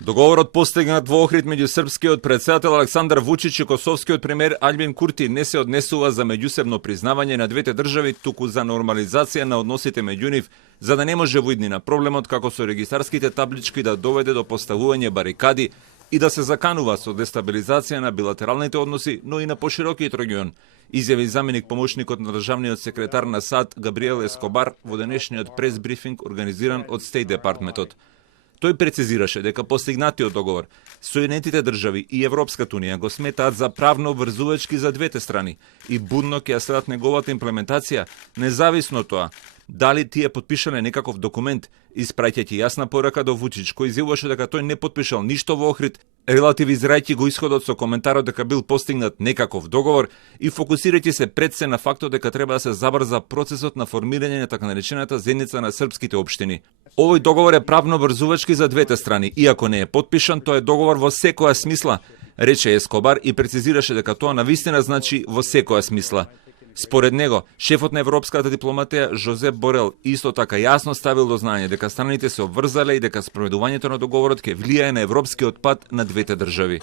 Договорот постигнат во Охрид меѓу српскиот претседател Александар Вучич и косовскиот премиер Альбин Курти не се однесува за меѓусебно признавање на двете држави, туку за нормализација на односите меѓу нив, за да не може во иднина проблемот како со регистарските таблички да доведе до поставување барикади и да се заканува со дестабилизација на билатералните односи, но и на поширокиот регион, изјави заменик помошникот на државниот секретар на САД Габриел Ескобар во денешниот прес-брифинг организиран од Стејт департментот. Тој прецизираше дека постигнатиот договор Соединетите држави и Европската унија го сметаат за правно врзувачки за двете страни и будно ќе ја следат неговата имплементација, независно тоа дали тие подпишале некаков документ, испраќајќи јасна порака до Вучич, кој изјавуваше дека тој не подпишал ништо во Охрид, релативизирајќи го исходот со коментарот дека бил постигнат некаков договор и фокусирајќи се пред се на фактот дека треба да се забрза процесот на формирање на така наречената заедница на српските општини. Овој договор е правно врзувачки за двете страни, иако не е подпишан, тој е договор во секоја смисла, рече Ескобар и прецизираше дека тоа навистина значи во секоја смисла. Според него, шефот на европската дипломатија Жозеп Борел исто така јасно ставил до знање дека страните се обврзале и дека спроведувањето на договорот ќе влијае на европскиот пат на двете држави.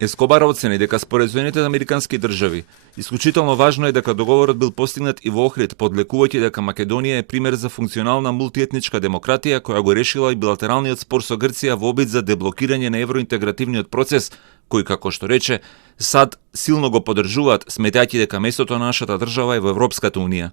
Ескобар оцени дека според Соединетите американски држави, исклучително важно е дека договорот бил постигнат и во Охрид, подлекувајќи дека Македонија е пример за функционална мултиетничка демократија која го решила и билатералниот спор со Грција во обид за деблокирање на евроинтегративниот процес, кој, како што рече, САД силно го поддржуваат, сметајќи дека местото на нашата држава е во Европската унија.